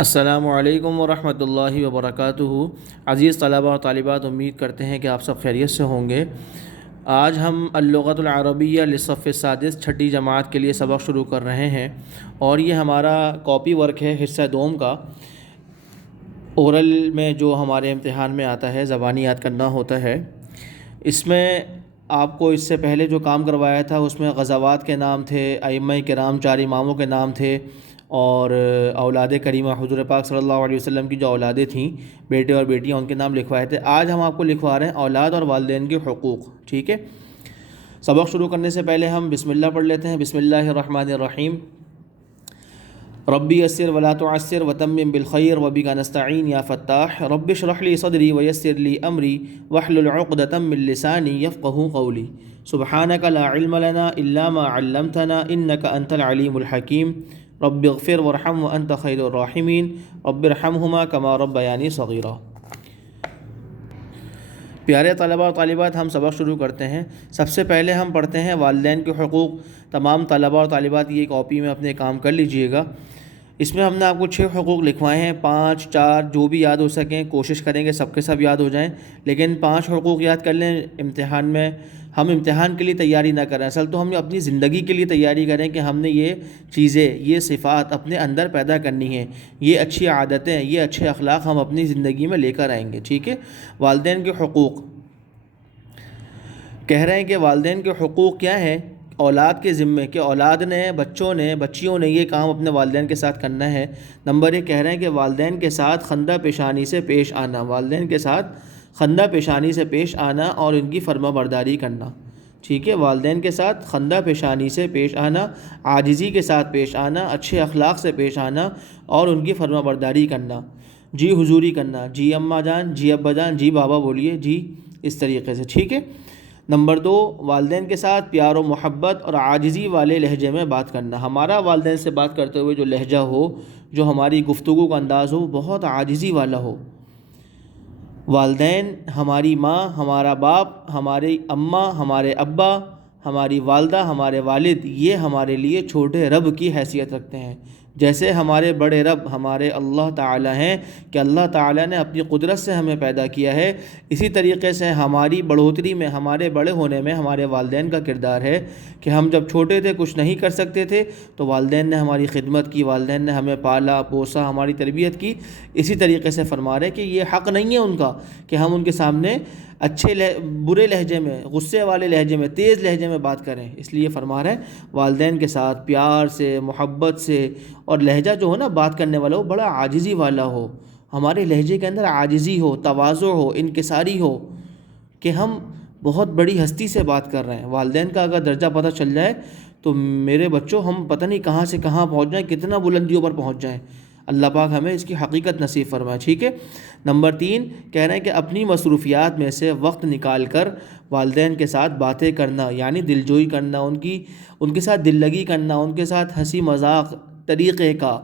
السلام علیکم ورحمۃ اللہ وبرکاتہ۔ عزیز طلبہ اور طالبات، امید کرتے ہیں کہ آپ سب خیریت سے ہوں گے۔ آج ہم اللغۃ العربیہ للصف السادس چھٹی جماعت کے لیے سبق شروع کر رہے ہیں، اور یہ ہمارا کاپی ورک ہے حصہ دوم کا۔ اورل میں جو ہمارے امتحان میں آتا ہے، زبانی یاد کرنا ہوتا ہے، اس میں آپ کو اس سے پہلے جو کام کروایا تھا اس میں غزوات کے نام تھے، ائمہ کرام 4 اماموں کے نام تھے، اور اولاد کریمہ حضور پاک صلی اللہ علیہ وسلم کی جو اولادیں تھیں، بیٹے اور بیٹیاں، ان کے نام لکھوائے تھے۔ آج ہم آپ کو لکھوا رہے ہیں اولاد اور والدین کے حقوق، ٹھیک ہے؟ سبق شروع کرنے سے پہلے ہم بسم اللہ پڑھ لیتے ہیں۔ بسم اللہ الرحمن الرحیم۔ ربی یسر ولا تعسر وتمم بالخیر وبک نستعین یا فتاح، رب اشرح لی صدری ویسر لی امری واحلل عقدۃ من لسانی یفقہوا قولی، سبحانک لا علم لنا الا ما علمتنا انک انت العلیم الحکیم، رب اغفر وارحم وانت خیر الراحمین، رب ارحمہما کما ربیانی صغیرا۔ پیارے طلبہ اور طالبات، ہم سبق شروع کرتے ہیں۔ سب سے پہلے ہم پڑھتے ہیں والدین کے حقوق۔ تمام طلبہ اور طالبات یہ کاپی میں اپنے کام کر لیجئے گا۔ اس میں ہم نے آپ کو 6 حقوق لکھوائے ہیں، 5 4 جو بھی یاد ہو سکیں، کوشش کریں گے سب کے سب یاد ہو جائیں، لیکن 5 حقوق یاد کر لیں۔ امتحان میں ہم امتحان کے لیے تیاری نہ کریں، اصل تو ہم اپنی زندگی کے لیے تیاری کریں کہ ہم نے یہ چیزیں، یہ صفات اپنے اندر پیدا کرنی ہیں، یہ اچھی عادتیں، یہ اچھے اخلاق ہم اپنی زندگی میں لے کر آئیں گے، ٹھیک ہے؟ والدین کے حقوق کہہ رہے ہیں کہ والدین کے حقوق کیا ہیں؟ اولاد کے ذمے، کہ اولاد نے، بچوں نے، بچیوں نے یہ کام اپنے والدین کے ساتھ کرنا ہے۔ نمبر 1 کہہ رہے ہیں کہ والدین کے ساتھ خندہ پیشانی سے پیش آنا، والدین کے ساتھ خندہ پیشانی سے پیش آنا اور ان کی فرما برداری کرنا، ٹھیک ہے؟ والدین کے ساتھ خندہ پیشانی سے پیش آنا، عاجزی کے ساتھ پیش آنا، اچھے اخلاق سے پیش آنا اور ان کی فرما برداری کرنا، جی حضوری کرنا، جی اماں جان، جی ابا جان، جی بابا بولیے، جی، اس طریقے سے، ٹھیک ہے؟ نمبر 2 والدین کے ساتھ پیار و محبت اور عاجزی والے لہجے میں بات کرنا۔ ہمارا والدین سے بات کرتے ہوئے جو لہجہ ہو، جو ہماری گفتگو کا انداز ہو، بہت عاجزی والا ہو۔ والدین، ہماری ماں، ہمارا باپ، ہماری اماں، ہمارے ابا، ہماری والدہ، ہمارے والد، یہ ہمارے لیے چھوٹے رب کی حیثیت رکھتے ہیں۔ جیسے ہمارے بڑے رب ہمارے اللہ تعالیٰ ہیں، کہ اللہ تعالیٰ نے اپنی قدرت سے ہمیں پیدا کیا ہے، اسی طریقے سے ہماری بڑھوتری میں، ہمارے بڑے ہونے میں ہمارے والدین کا کردار ہے کہ ہم جب چھوٹے تھے، کچھ نہیں کر سکتے تھے، تو والدین نے ہماری خدمت کی، والدین نے ہمیں پالا پوسا، ہماری تربیت کی۔ اسی طریقے سے فرما رہے کہ یہ حق نہیں ہے ان کا کہ ہم ان کے سامنے برے لہجے میں، غصے والے لہجے میں، تیز لہجے میں بات کریں۔ اس لیے فرما رہے ہیں والدین کے ساتھ پیار سے، محبت سے، اور لہجہ جو ہو نا بات کرنے والا ہو، بڑا عاجزی والا ہو، ہمارے لہجے کے اندر عاجزی ہو، تواضع ہو، انکساری ہو، کہ ہم بہت بڑی ہستی سے بات کر رہے ہیں۔ والدین کا اگر درجہ پتہ چل جائے تو میرے بچوں، ہم پتہ نہیں کہاں سے کہاں پہنچ جائیں، کتنا بلندیوں پر پہنچ جائیں۔ اللہ پاک ہمیں اس کی حقیقت نصیب فرمائے، ٹھیک ہے؟ نمبر 3 کہہ رہے ہیں کہ اپنی مصروفیات میں سے وقت نکال کر والدین کے ساتھ باتیں کرنا، یعنی دلجوئی کرنا، ان کے ساتھ دل لگی کرنا، ان کے ساتھ ہنسی مذاق طریقے کا،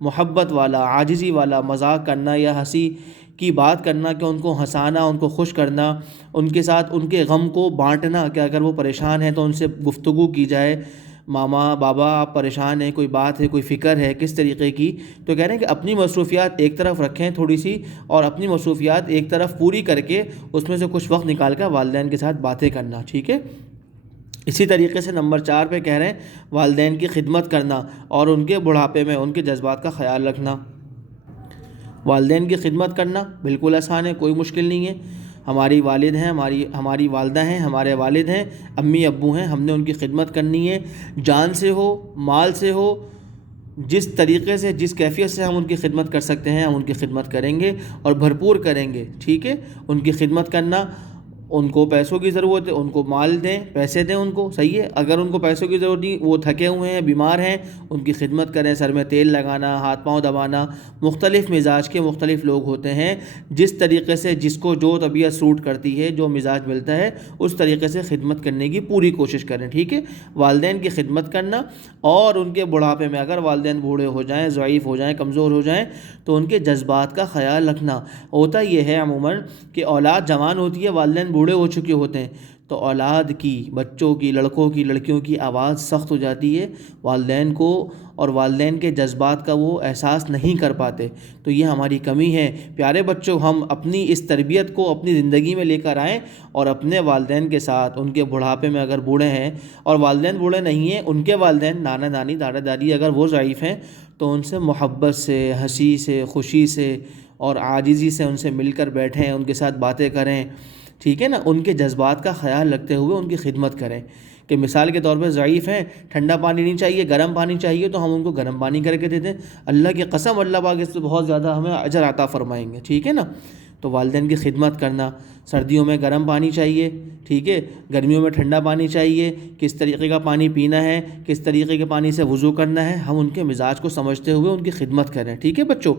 محبت والا، عاجزی والا مذاق کرنا یا ہنسی کی بات کرنا، کہ ان کو ہنسانا، ان کو خوش کرنا، ان کے ساتھ ان کے غم کو بانٹنا، کہ اگر وہ پریشان ہیں تو ان سے گفتگو کی جائے، ماما بابا آپ پریشان ہیں، کوئی بات ہے، کوئی فکر ہے کس طریقے کی، تو کہہ رہے ہیں کہ اپنی مصروفیات ایک طرف رکھیں تھوڑی سی، اور اپنی مصروفیات ایک طرف پوری کر کے اس میں سے کچھ وقت نکال کر والدین کے ساتھ باتیں کرنا، ٹھیک ہے؟ اسی طریقے سے نمبر 4 پہ کہہ رہے ہیں والدین کی خدمت کرنا اور ان کے بڑھاپے میں ان کے جذبات کا خیال رکھنا۔ والدین کی خدمت کرنا بالکل آسان ہے، کوئی مشکل نہیں ہے۔ ہماری والد ہیں، ہماری والدہ ہیں، ہمارے والد ہیں، امی ابو ہیں، ہم نے ان کی خدمت کرنی ہے، جان سے ہو، مال سے ہو، جس طریقے سے، جس کیفیت سے ہم ان کی خدمت کر سکتے ہیں ہم ان کی خدمت کریں گے، اور بھرپور کریں گے، ٹھیک ہے؟ ان کی خدمت کرنا، ان کو پیسوں کی ضرورت ہے، ان کو مال دیں، پیسے دیں ان کو، صحیح ہے؟ اگر ان کو پیسوں کی ضرورت نہیں، وہ تھکے ہوئے ہیں، بیمار ہیں، ان کی خدمت کریں، سر میں تیل لگانا، ہاتھ پاؤں دبانا۔ مختلف مزاج کے مختلف لوگ ہوتے ہیں، جس طریقے سے جس کو جو طبیعت سوٹ کرتی ہے، جو مزاج ملتا ہے، اس طریقے سے خدمت کرنے کی پوری کوشش کریں، ٹھیک ہے؟ والدین کی خدمت کرنا، اور ان کے بڑھاپے میں اگر والدین بوڑھے ہو جائیں، ضعیف ہو جائیں، کمزور ہو جائیں، تو ان کے جذبات کا خیال رکھنا۔ ہوتا یہ ہے عموماً کہ اولاد جوان ہوتی ہے، والدین بوڑھے ہو چکے ہوتے ہیں، تو اولاد کی، بچوں کی، لڑکوں کی، لڑکیوں کی آواز سخت ہو جاتی ہے والدین کو، اور والدین کے جذبات کا وہ احساس نہیں کر پاتے. تو یہ ہماری کمی ہے. پیارے بچوں، ہم اپنی اس تربیت کو اپنی زندگی میں لے کر آئیں، اور اپنے والدین کے ساتھ ان کے بڑھاپے میں اگر بوڑھے ہیں اور والدین بوڑھے نہیں ہیں، ان کے والدین نانا نانی دادا دادی اگر وہ ضعیف ہیں تو ان سے محبت سے، ہنسی سے، خوشی سے اور عاجزی سے ان سے مل کر بیٹھیں، ان کے ساتھ باتیں کریں. ٹھیک ہے نا، ان کے جذبات کا خیال رکھتے ہوئے ان کی خدمت کریں. کہ مثال کے طور پہ ضعیف ہیں، ٹھنڈا پانی نہیں چاہیے، گرم پانی چاہیے، تو ہم ان کو گرم پانی کر کے دے دیں. اللہ کی قسم اللہ پاک اس سے بہت زیادہ ہمیں اجر عطا فرمائیں گے. ٹھیک ہے نا. تو والدین کی خدمت کرنا، سردیوں میں گرم پانی چاہیے، ٹھیک ہے، گرمیوں میں ٹھنڈا پانی چاہیے، کس طریقے کا پانی پینا ہے، کس طریقے کے پانی سے وضو کرنا ہے، ہم ان کے مزاج کو سمجھتے ہوئے ان کی خدمت کریں. ٹھیک ہے بچوں.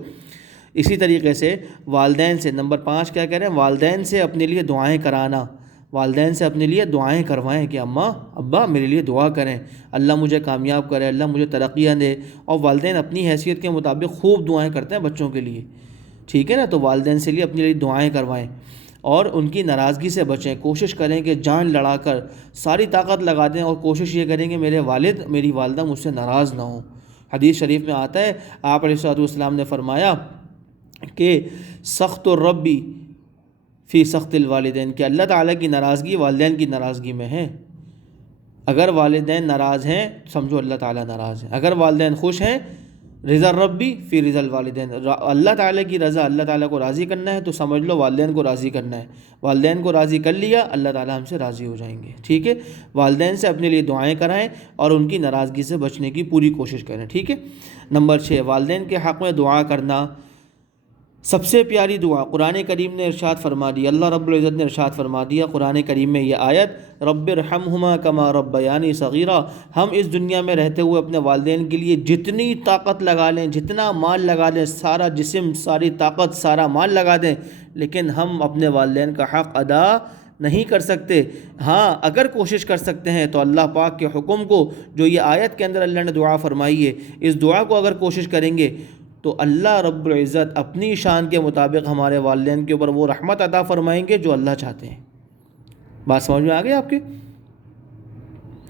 اسی طریقے سے والدین سے نمبر 5 کیا کہہ رہے ہیں، والدین سے اپنے لیے دعائیں کرانا. والدین سے اپنے لیے دعائیں کروائیں کہ اماں ابا میرے لیے دعا کریں، اللہ مجھے کامیاب کرے، اللہ مجھے ترقیاں دے. اور والدین اپنی حیثیت کے مطابق خوب دعائیں کرتے ہیں بچوں کے لیے. ٹھیک ہے نا. تو والدین سے لیے اپنے لیے دعائیں کروائیں اور ان کی ناراضگی سے بچیں. کوشش کریں کہ جان لڑا کر ساری طاقت لگا دیں اور کوشش یہ کریں کہ میرے والد میری والدہ مجھ سے ناراض نہ ہوں. حدیث شریف میں آتا ہے، آپ علیہ الصلوۃ والسلام نے فرمایا کہ سخت الربی فی سخت الوالدین، کہ اللہ تعالیٰ کی ناراضگی والدین کی ناراضگی میں ہے. اگر والدین ناراض ہیں سمجھو اللہ تعالیٰ ناراض ہے. اگر والدین خوش ہیں، رضا الربی فی رضا الوالدین، اللہ تعالیٰ کی رضا، اللہ تعالیٰ کو راضی کرنا ہے تو سمجھ لو والدین کو راضی کرنا ہے. والدین کو راضی کر لیا اللہ تعالیٰ ہم سے راضی ہو جائیں گے. ٹھیک ہے. والدین سے اپنے لیے دعائیں کرائیں اور ان کی ناراضگی سے بچنے کی پوری کوشش کریں. ٹھیک ہے. نمبر 6 والدین کے حق میں دعا کرنا. سب سے پیاری دعا قرآن کریم نے ارشاد فرما دی، اللہ رب العزت نے ارشاد فرما دیا قرآن کریم میں یہ آیت، رب ارحمہما کما ربیانی صغیرا. ہم اس دنیا میں رہتے ہوئے اپنے والدین کے لیے جتنی طاقت لگا لیں، جتنا مال لگا لیں، سارا جسم، ساری طاقت، سارا مال لگا دیں، لیکن ہم اپنے والدین کا حق ادا نہیں کر سکتے. ہاں اگر کوشش کر سکتے ہیں تو اللہ پاک کے حکم کو، جو یہ آیت کے اندر اللہ نے دعا فرمائی ہے، اس دعا کو اگر کوشش کریں گے تو اللہ رب العزت اپنی شان کے مطابق ہمارے والدین کے اوپر وہ رحمت عطا فرمائیں گے جو اللہ چاہتے ہیں. بات سمجھ میں آ گئی آپ کی؟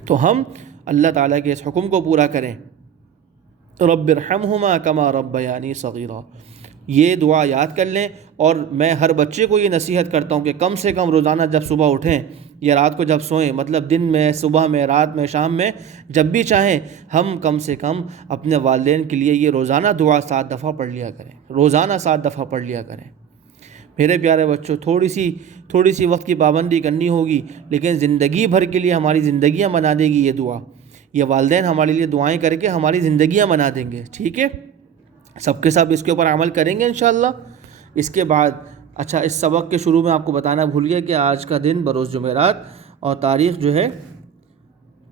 تو ہم اللہ تعالیٰ کے اس حکم کو پورا کریں، رب ارحمہما کما ربیانی صغیرا. یہ دعا یاد کر لیں. اور میں ہر بچے کو یہ نصیحت کرتا ہوں کہ کم سے کم روزانہ جب صبح اٹھیں یا رات کو جب سوئیں، مطلب دن میں، صبح میں، رات میں، شام میں، جب بھی چاہیں، ہم کم سے کم اپنے والدین کے لیے یہ روزانہ دعا 7 دفعہ پڑھ لیا کریں. روزانہ 7 دفعہ پڑھ لیا کریں. میرے پیارے بچوں، تھوڑی سی وقت کی پابندی کرنی ہوگی، لیکن زندگی بھر کے لیے ہماری زندگیاں بنا دے گی یہ دعا. یہ والدین ہمارے لیے دعائیں کر کے ہماری زندگیاں بنا دیں گے. ٹھیک ہے. سب کے سب اس کے اوپر عمل کریں گے انشاءاللہ. اس کے بعد اچھا، اس سبق کے شروع میں آپ کو بتانا بھول گیا کہ آج کا دن بروز جمعرات اور تاریخ جو ہے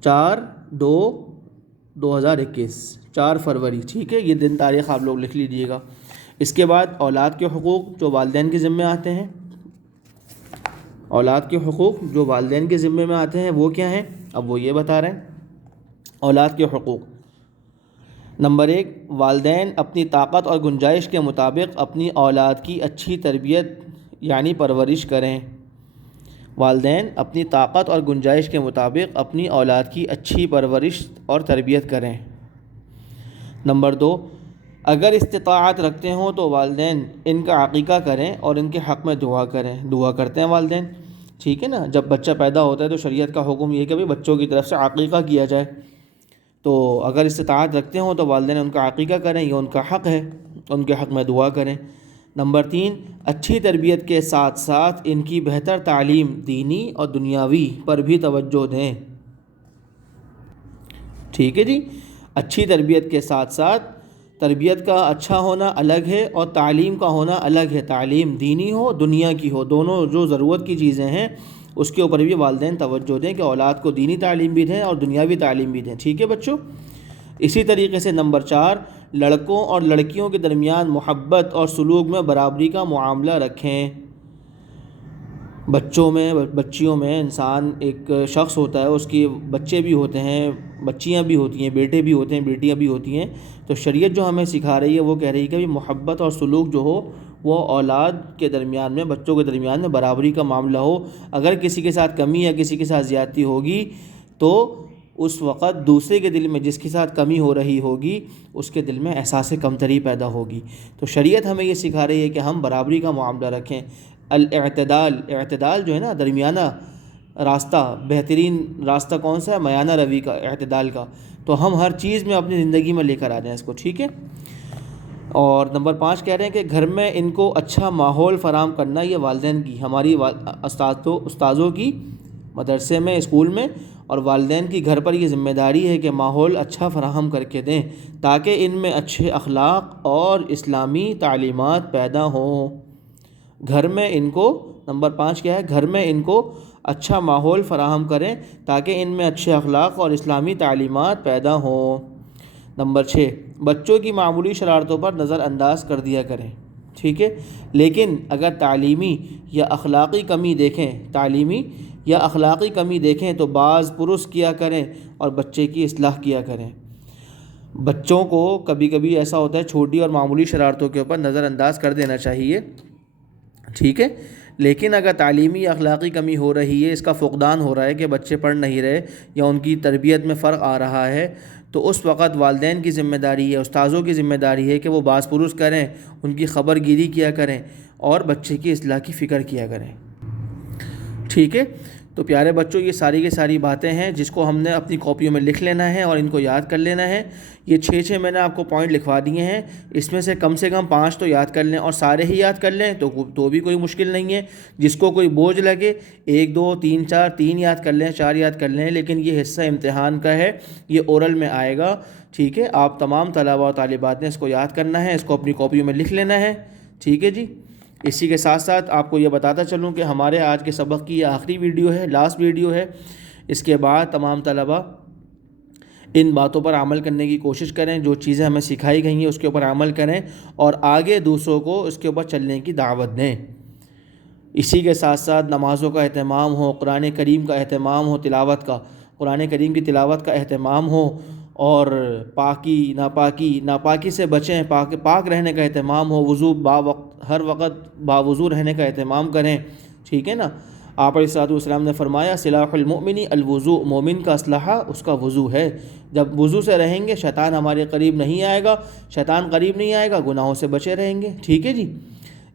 4/2/2021، 4 فروری. ٹھیک ہے. یہ دن تاریخ آپ لوگ لکھ لیجیے گا. اس کے بعد اولاد کے حقوق جو والدین کے ذمے آتے ہیں، اولاد کے حقوق جو والدین کے ذمے میں آتے ہیں وہ کیا ہیں، اب وہ یہ بتا رہے ہیں. اولاد کے حقوق. نمبر 1، والدین اپنی طاقت اور گنجائش کے مطابق اپنی اولاد کی اچھی تربیت یعنی پرورش کریں. والدین اپنی طاقت اور گنجائش کے مطابق اپنی اولاد کی اچھی پرورش اور تربیت کریں. نمبر 2، اگر استطاعت رکھتے ہوں تو والدین ان کا عقیقہ کریں اور ان کے حق میں دعا کریں. دعا کرتے ہیں والدین. ٹھیک ہے نا. جب بچہ پیدا ہوتا ہے تو شریعت کا حکم یہ ہے کہ بچوں کی طرف سے عقیقہ کیا جائے. تو اگر استطاعت رکھتے ہوں تو والدین ان کا عقیقہ کریں، یہ ان کا حق ہے، ان کے حق میں دعا کریں. نمبر 3، اچھی تربیت کے ساتھ ساتھ ان کی بہتر تعلیم دینی اور دنیاوی پر بھی توجہ دیں. ٹھیک ہے جی. اچھی تربیت کے ساتھ ساتھ تربیت کا اچھا ہونا الگ ہے اور تعلیم کا ہونا الگ ہے. تعلیم دینی ہو، دنیا کی ہو، دونوں جو ضرورت کی چیزیں ہیں اس کے اوپر بھی والدین توجہ دیں کہ اولاد کو دینی تعلیم بھی دیں اور دنیاوی تعلیم بھی دیں. ٹھیک ہے بچوں. اسی طریقے سے نمبر 4، لڑکوں اور لڑکیوں کے درمیان محبت اور سلوک میں برابری کا معاملہ رکھیں. بچیوں میں انسان ایک شخص ہوتا ہے، اس کے بچے بھی ہوتے ہیں، بچیاں بھی ہوتی ہیں، بیٹے بھی ہوتے ہیں، بیٹیاں بھی ہوتی ہیں. تو شریعت جو ہمیں سکھا رہی ہے وہ کہہ رہی ہے کہ محبت اور سلوک جو ہو وہ اولاد کے درمیان میں، بچوں کے درمیان میں برابری کا معاملہ ہو۔ اگر کسی کے ساتھ کمی یا کسی کے ساتھ زیادتی ہوگی تو اس وقت دوسرے کے دل میں جس کے ساتھ کمی ہو رہی ہوگی اس کے دل میں احساس کمتری پیدا ہوگی۔ تو شریعت ہمیں یہ سکھا رہی ہے کہ ہم برابری کا معاملہ رکھیں۔ اعتدال جو ہے نا، درمیانہ راستہ، بہترین راستہ کون سا ہے؟ میانہ روی کا، اعتدال کا۔ تو ہم ہر چیز میں اپنی زندگی میں لے کر آ جائیں اس کو، ٹھیک ہے۔ اور نمبر 5 کہہ رہے ہیں کہ گھر میں ان کو اچھا ماحول فراہم کرنا یہ والدین کی، ہماری استاذوں کی، مدرسے میں، اسکول میں، اور والدین کی گھر پر یہ ذمہ داری ہے کہ ماحول اچھا فراہم کر کے دیں تاکہ ان میں اچھے اخلاق اور اسلامی تعلیمات پیدا ہوں۔ گھر میں ان کو، نمبر 5 کیا ہے؟ گھر میں ان کو اچھا ماحول فراہم کریں تاکہ ان میں اچھے اخلاق اور اسلامی تعلیمات پیدا ہوں۔ نمبر 6، بچوں کی معمولی شرارتوں پر نظر انداز کر دیا کریں، ٹھیک ہے، لیکن اگر تعلیمی یا اخلاقی کمی دیکھیں تو باز پرس کیا کریں اور بچے کی اصلاح کیا کریں۔ بچوں کو کبھی کبھی ایسا ہوتا ہے چھوٹی اور معمولی شرارتوں کے اوپر نظر انداز کر دینا چاہیے، ٹھیک ہے، لیکن اگر تعلیمی یا اخلاقی کمی ہو رہی ہے، اس کا فقدان ہو رہا ہے کہ بچے پڑھ نہیں رہے یا ان کی تربیت میں فرق آ رہا ہے، تو اس وقت والدین کی ذمہ داری ہے، استاذوں کی ذمہ داری ہے کہ وہ باز پرس کریں، ان کی خبر گیری کیا کریں اور بچے کی اصلاح کی فکر کیا کریں، ٹھیک ہے۔ تو پیارے بچوں، یہ ساری کی ساری باتیں ہیں جس کو ہم نے اپنی کاپیوں میں لکھ لینا ہے اور ان کو یاد کر لینا ہے۔ یہ 6 میں نے آپ کو پوائنٹ لکھوا دیے ہیں، اس میں سے کم 5 تو یاد کر لیں، اور سارے ہی یاد کر لیں تو بھی کوئی مشکل نہیں ہے۔ جس کو کوئی بوجھ لگے 1 2 3 4 3 یاد کر لیں، 4 یاد کر لیں، لیکن یہ حصہ امتحان کا ہے، یہ اورل میں آئے گا، ٹھیک ہے۔ آپ تمام طلباء و طالبات نے اس کو یاد کرنا ہے، اس کو اپنی کاپیوں میں لکھ لینا ہے، ٹھیک ہے جی۔ اسی کے ساتھ ساتھ آپ کو یہ بتاتا چلوں کہ ہمارے آج کے سبق کی یہ آخری ویڈیو ہے، لاسٹ ویڈیو ہے۔ اس کے بعد تمام طلباء ان باتوں پر عمل کرنے کی کوشش کریں، جو چیزیں ہمیں سکھائی گئی ہیں اس کے اوپر عمل کریں اور آگے دوسروں کو اس کے اوپر چلنے کی دعوت دیں۔ اسی کے ساتھ ساتھ نمازوں کا اہتمام ہو، قرآن کریم کا اہتمام ہو، تلاوت کا، قرآن کریم کی تلاوت کا اہتمام ہو، اور ناپاکی سے بچیں، پاک رہنے کا اہتمام ہو، وضو ہر وقت باوضو رہنے کا اہتمام کریں، ٹھیک ہے نا۔ آپ علیہ السلام نے فرمایا سلاح المؤمن الوضو، مومن کا اسلحہ اس کا وضو ہے۔ جب وضو سے رہیں گے شیطان ہمارے قریب نہیں آئے گا، گناہوں سے بچے رہیں گے، ٹھیک ہے جی۔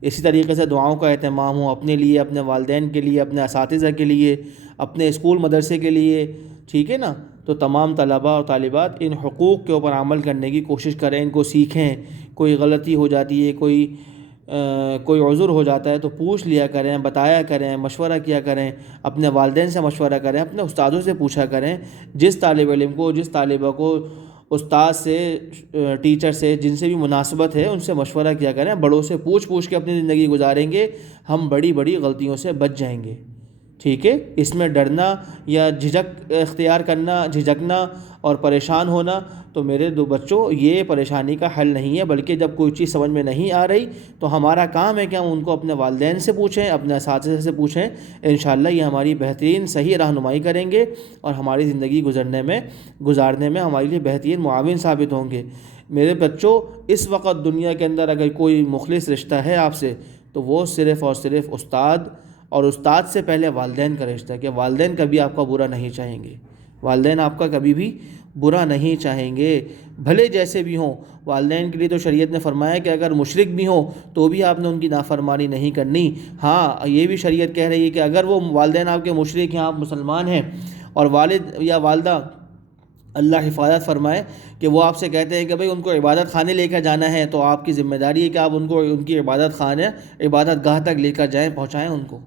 اسی طریقے سے دعاؤں کا اہتمام ہو، اپنے لیے، اپنے والدین کے لیے، اپنے اساتذہ کے لیے، اپنے اسکول مدرسے کے لیے، ٹھیک ہے نا۔ تو تمام طلباء اور طالبات ان حقوق کے اوپر عمل کرنے کی کوشش کریں، ان کو سیکھیں۔ کوئی غلطی ہو جاتی ہے، کوئی عذر ہو جاتا ہے تو پوچھ لیا کریں، بتایا کریں، مشورہ کیا کریں، اپنے والدین سے مشورہ کریں، اپنے استادوں سے پوچھا کریں۔ جس طالب علم کو، جس طالبہ کو استاد سے، ٹیچر سے، جن سے بھی مناسبت ہے ان سے مشورہ کیا کریں۔ بڑوں سے پوچھ کے اپنی زندگی گزاریں گے، ہم بڑی غلطیوں سے بچ جائیں گے، ٹھیک ہے۔ اس میں ڈرنا یا جھجک اختیار کرنا، جھجکنا اور پریشان ہونا تو میرے بچوں یہ پریشانی کا حل نہیں ہے، بلکہ جب کوئی چیز سمجھ میں نہیں آ رہی تو ہمارا کام ہے کہ ہم ان کو اپنے والدین سے پوچھیں، اپنے اساتذہ سے پوچھیں۔ انشاءاللہ یہ ہماری بہترین صحیح رہنمائی کریں گے اور ہماری زندگی گزارنے میں ہمارے لیے بہترین معاون ثابت ہوں گے۔ میرے بچوں، اس وقت دنیا کے اندر اگر کوئی مخلص رشتہ ہے آپ سے تو وہ صرف اور صرف استاد، اور استاد سے پہلے والدین کا رشتہ ہے، کہ والدین کبھی آپ کا برا نہیں چاہیں گے، والدین آپ کا کبھی بھی برا نہیں چاہیں گے، بھلے جیسے بھی ہوں۔ والدین کے لیے تو شریعت نے فرمایا کہ اگر مشرک بھی ہوں تو بھی آپ نے ان کی نافرمانی نہیں کرنی۔ ہاں، یہ بھی شریعت کہہ رہی ہے کہ اگر وہ والدین آپ کے مشرک ہیں، آپ مسلمان ہیں، اور والد یا والدہ، اللہ حفاظت فرمائے، کہ وہ آپ سے کہتے ہیں کہ بھئی ان کو عبادت خانے لے کر جانا ہے، تو آپ کی ذمہ داری ہے کہ آپ ان کو ان کی عبادت خانے، عبادت گاہ تک لے کر جائیں، پہنچائیں ان کو،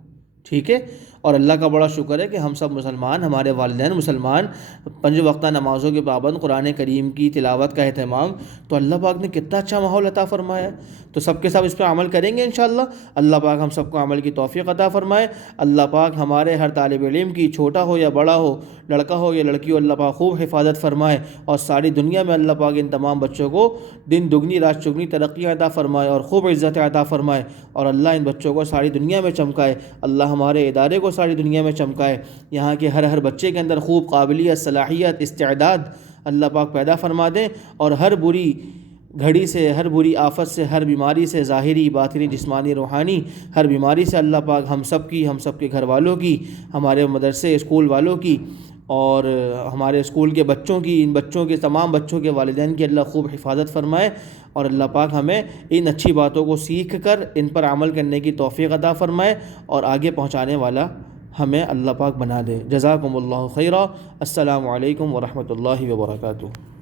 ٹھیک ہے۔ اور اللہ کا بڑا شکر ہے کہ ہم سب مسلمان، ہمارے والدین مسلمان، 5 وقتہ نمازوں کے پابند، قرآن کریم کی تلاوت کا اہتمام، تو اللہ پاک نے کتنا اچھا ماحول عطا فرمایا ہے۔ تو سب کے سب اس پہ عمل کریں گے انشاءاللہ۔ اللہ پاک ہم سب کو عمل کی توفیق عطا فرمائے۔ اللہ پاک ہمارے ہر طالب علم کی، چھوٹا ہو یا بڑا ہو، لڑکا ہو یا لڑکی ہو، اللہ پاک خوب حفاظت فرمائے، اور ساری دنیا میں اللہ پاک ان تمام بچوں کو دن دگنی رات چگنی ترقی عطا فرمائے اور خوب عزت عطا فرمائے، اور اللہ ان بچوں کو ساری دنیا میں چمکائے۔ اللہ ہمارے ادارے کو ساری دنیا میں چمکائے، یہاں کے ہر بچے کے اندر خوب قابلیت، صلاحیت، استعداد اللہ پاک پیدا فرما دیں، اور ہر بری گھڑی سے، ہر بری آفت سے، ہر بیماری سے، ظاہری باطنی جسمانی روحانی ہر بیماری سے اللہ پاک ہم سب کی، ہم سب کے گھر والوں کی، ہمارے مدرسے اسکول والوں کی اور ہمارے اسکول کے بچوں کی، ان بچوں کے تمام بچوں کے والدین کی اللہ خوب حفاظت فرمائے، اور اللہ پاک ہمیں ان اچھی باتوں کو سیکھ کر ان پر عمل کرنے کی توفیق عطا فرمائے اور آگے پہنچانے والا ہمیں اللہ پاک بنا دے۔ جزاکم اللہ خیرا۔ السلام علیکم ورحمۃ اللہ وبرکاتہ۔